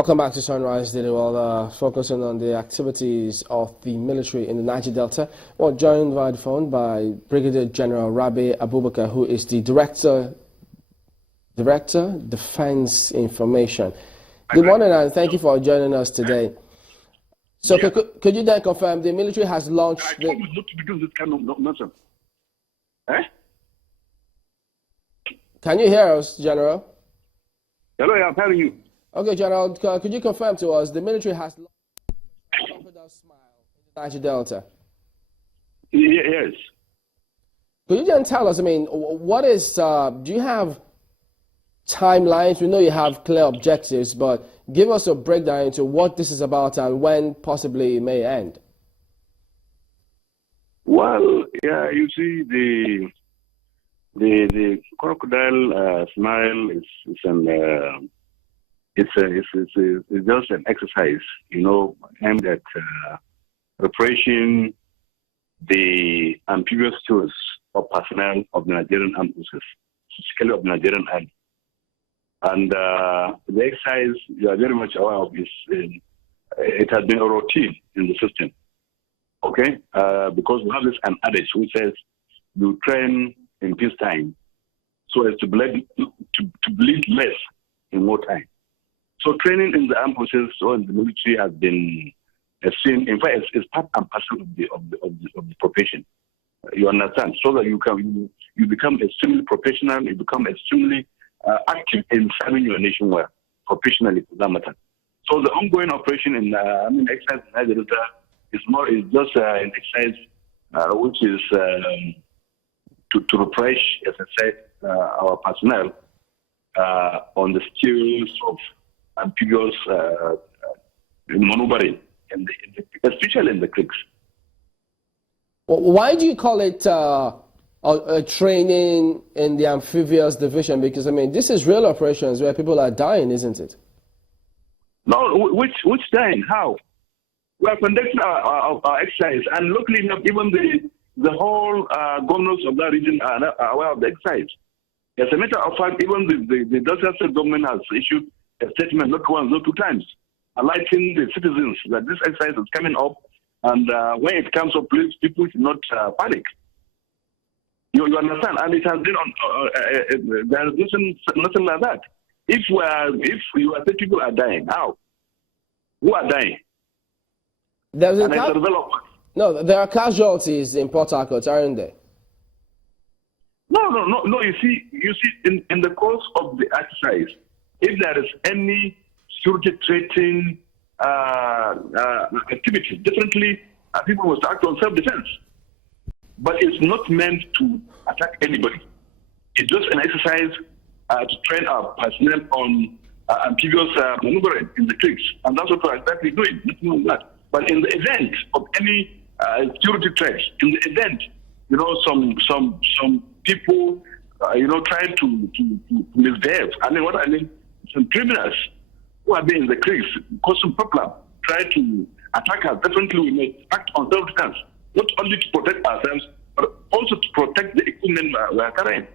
Welcome back to Sunrise Daily. Focusing on the activities of the military in the Niger Delta. Well, joined via the phone by Brigadier General Rabe Abubakar, who is the Director Defense Information. Good morning, and thank you for joining us today. So, could you then confirm the military has launched? I told you not to be doing this kind of nonsense. Eh? Can you hear us, General? Hello, I'm hearing you. Okay, General, could you confirm to us the military has launched Crocodile Smile in the Niger Delta? Yes. Could you then tell us, what is, do you have timelines? We know you have clear objectives, but give us a breakdown into what this is about and when possibly it may end. Well, yeah, you see, the Crocodile Smile is it's just an exercise, aimed at refreshing the amphibious tools of personnel of the Nigerian armed forces, particularly of the Nigerian army. And the exercise you are very much aware of is it has been a routine in the system. Okay, because we have this an adage which says you train in peacetime so as to bleed less in wartime. So training in the armed forces or in the military has been seen. In fact, it's part and parcel of the profession. You understand? So that you become extremely professional. You become extremely active in serving your nation well, professionally, for that matter. So the ongoing operation in exercise in Niger Delta is just an exercise which is to refresh, as I said, our personnel on the skills of amphibious maneuvering, especially in the creeks. Well, why do you call it a training in the amphibious division? Because, this is real operations where people are dying, isn't it? No, which dying? How? We are conducting our exercise, and luckily enough, even the whole governors of that region are aware of the exercise. As a matter of fact, even the Delta State government has issued a statement not once, not two times, alerting the citizens that this exercise is coming up, and when it comes up, please, people should not panic. You understand? And it has been on. There is nothing like that. If you are saying people are dying, how? Who are dying? No, there are casualties in Port Harcourt, aren't there? No. You see, in the course of the exercise, if there is any security threatening activities, definitely people must act on self-defense. But it's not meant to attack anybody. It's just an exercise to train our personnel on amphibious maneuvering in the creeks, and that's what we're exactly doing. Nothing like that. But in the event of any security threats, in the event, some people, try to misbehave. Some criminals who are there in the creeks, causing problem, try to attack us. Definitely, we may act on self-defense, not only to protect ourselves, but also to protect the equipment we are carrying.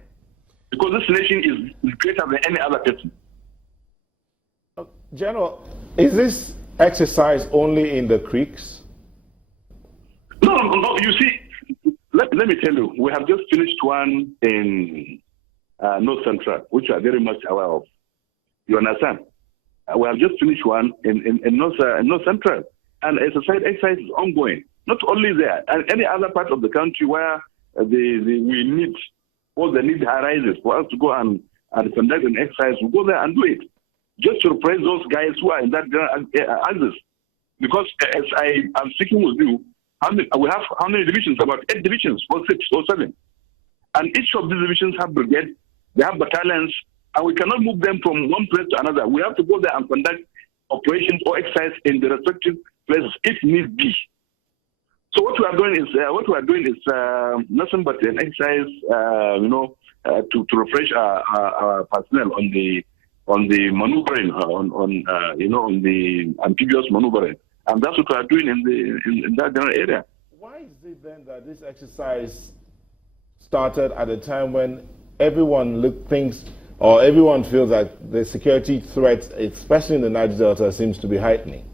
Because this nation is greater than any other person. General, is this exercise only in the creeks? No. You see, let me tell you, we have just finished one in North Central, which we are very much aware of. You understand? We have just finished one in North Central, and as I said, exercise is ongoing. Not only there, and any other part of the country where we need, or the need arises for us to go and conduct an exercise, we go there and do it. Just to replace those guys who are in that axis. Because as I'm speaking with you, we have how many divisions? About 8 divisions, or 6 or 7. And each of these divisions have brigades, they have battalions, and we cannot move them from one place to another. We have to go there and conduct operations or exercise in the respective places if need be. So what we are doing is nothing but an exercise, to refresh our personnel on the maneuvering, on the amphibious maneuvering, and that's what we are doing in that general area. Why is it then that this exercise started at a time when everyone thinks or everyone feels that the security threat, especially in the Niger Delta, seems to be heightening?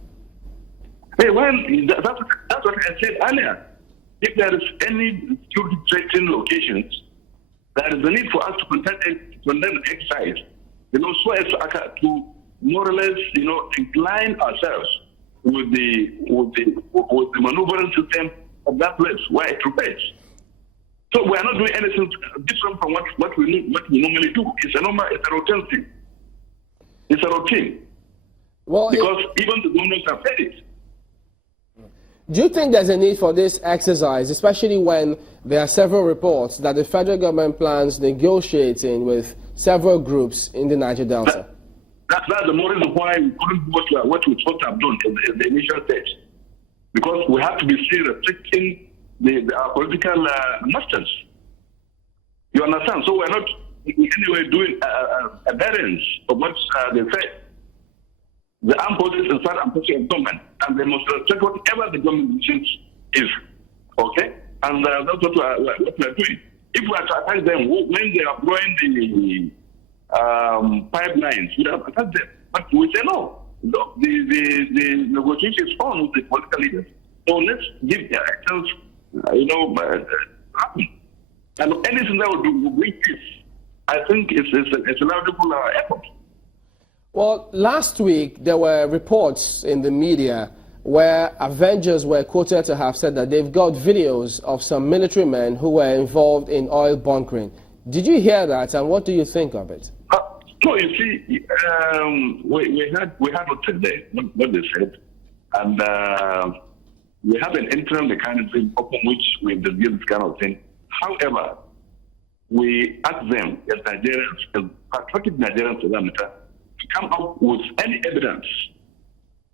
Hey, well, that's what I said earlier. If there is any security threatening locations, there is a need for us to conduct an exercise, so as to more or less, incline ourselves with the maneuvering system of that place where it operates. So we are not doing anything different from what we normally do. It's a routine thing. It's a routine. Well, because even the governors have said it. Do you think there's a need for this exercise, especially when there are several reports that the federal government plans negotiating with several groups in the Niger Delta? That's the more reason why we couldn't do what we thought to have done in the initial stage. Because we have to be still restricting our political masters. You understand? So we're not in any way doing a variance of what they say. The armed forces is part and parcel of government, and they must respect whatever the government decisions is. Okay? And that's what we are doing. If we are to attack them when they are blowing the pipelines, we have attacked them. But we say no. The negotiation is on with the political leaders. So let's give their actions, happen. And anything that will bring peace, I think it's a laudable effort. Well, last week there were reports in the media where Avengers were quoted to have said that they've got videos of some military men who were involved in oil bunkering. Did you hear that, and what do you think of it? No, you see, we had what they said, and we have an internal mechanism upon which we deal this kind of thing. However, we ask them as Nigerians, as patriotic Nigerians for that matter, to come up with any evidence,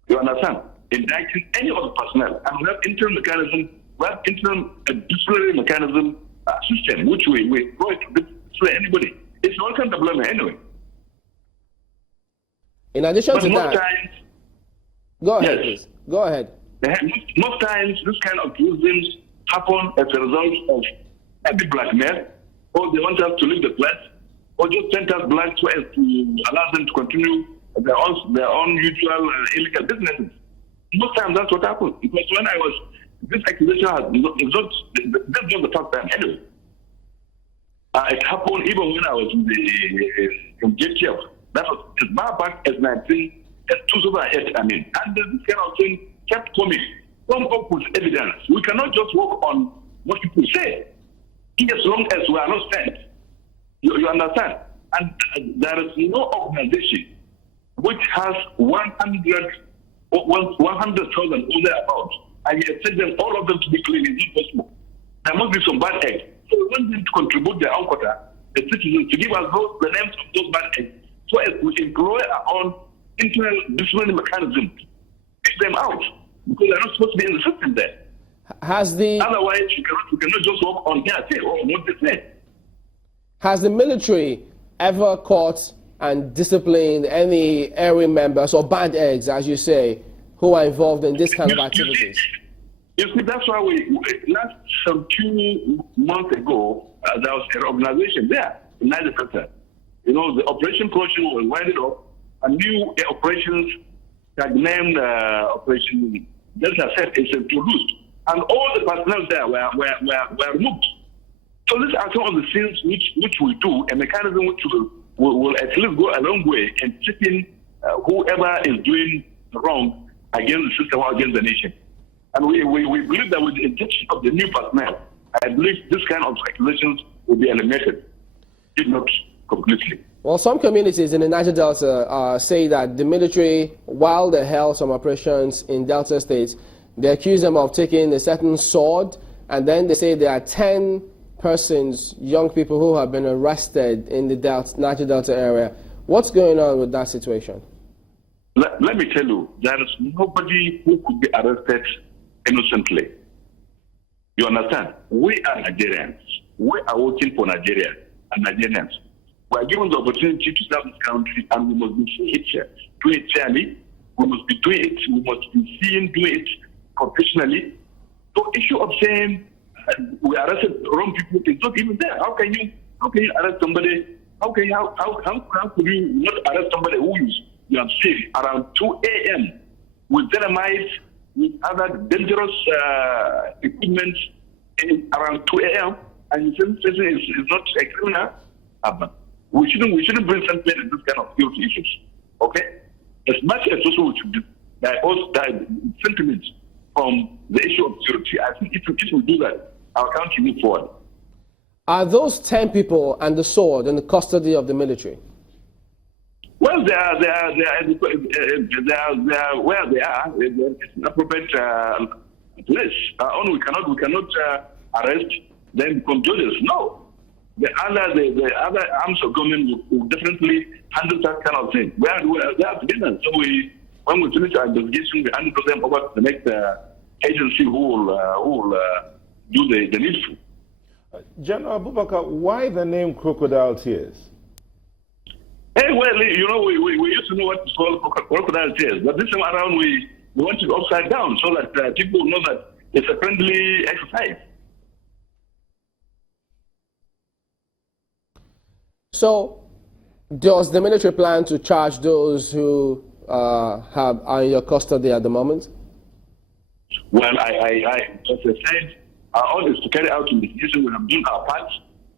you understand, indicting any of the personnel. And we have internal mechanism, we have internal disciplinary mechanism system, which we throw it to display anybody. It's all kind of blame anyway. In addition but to most that, times, go ahead, yes, please. Go ahead. Most times, this kind of cruisings happen as a result of heavy blackmail, or they want us to leave the place, or just send us black so as to allow them to continue their own usual illegal businesses. Most times that's what happens. Because when this accusation that's not the first time anyway. It happened even when I was in JTF. That was as far back as 2008, I mean. And this kind of thing kept coming. Come up with evidence. We cannot just work on what people say. As long as we are not sent. You understand? And there is no organization which has 100,000 or thereabouts, and you expect them, all of them to be clean. It's not possible. There must be some bad eggs. So we want them to contribute their own quota, the citizens, to give us the names of those bad eggs, so as we employ our own internal disciplinary mechanism to pick them out, because they're not supposed to be in the system there. Otherwise, you cannot just walk on here and say, oh, what they say. Has the military ever caught and disciplined any area members or bad eggs, as you say, who are involved in this kind of activities? You see, that's why some 2 months ago, there was an organization there in Niger Delta. The operation portion was winded up, and new operations named Operation Delta Set is introduced, and all the personnel there were removed. So these are some of the things which we do, a mechanism which will at least go a long way in checking whoever is doing wrong against the system or against the nation. And we believe that with the injection of the new personnel, I believe this kind of accusations will be eliminated, if not completely. Well, some communities in the Niger Delta say that the military, while they held some operations in Delta states, they accuse them of taking a certain sword, and then they say there are 10 persons, young people who have been arrested in the Niger Delta area. What's going on with that situation? Let me tell you, there is nobody who could be arrested innocently. You understand? We are Nigerians. We are working for Nigeria and Nigerians. We are given the opportunity to serve this country, and we must be seeing it, do it fairly. We must be doing it. We must be seeing, do it professionally. So, issue of saying we arrested wrong people is not even there. How can you arrest somebody How could you not arrest somebody who you have seen around 2 a.m. with dynamite, with other dangerous equipment around 2 a.m. and you say this person is not a criminal? We shouldn't bring something in this kind of security issues. Okay? As much as also we should divulge sentiments from the issue of security, I think if we do that, our country moves forward. Are those 10 people and the sword in the custody of the military? Well, they are where they are. It's an appropriate place. We cannot arrest them from judges. No. The other arms of government will definitely handle that kind of thing. They are together. So when we finish our investigation, we hand them over to the next agency who will do the needful. General Abubakar, why the name Crocodile Tears? Hey, well, we used to know what is called crocodile tears, but this time around we want it upside down so that people know that it's a friendly exercise. So, does the military plan to charge those who are in your custody at the moment? Well, as I said, our order is to carry out investigation. We have done our part.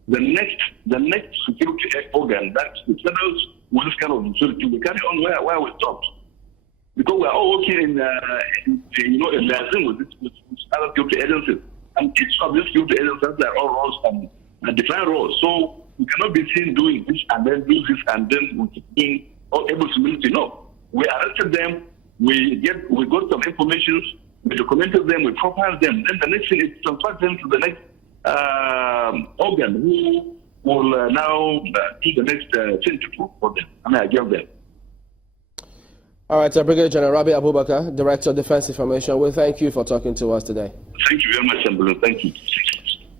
The next security organ that the federals with this kind of security will carry on where we stopped. Because we are all working in liaison with other security agencies. And each of these security agencies have their own roles and defined roles. So we cannot be seen doing this and then do this and then we keep being able to military. No. We arrested them, we got some information, we documented them, we profiled them. Then the next thing is transfer them to the next organ who will now do the next thing to do for them. I give them. All right, Brigadier General Rabe Abubakar, Director of Defense Information, we thank you for talking to us today. Thank you very much, Ambulance. Thank you.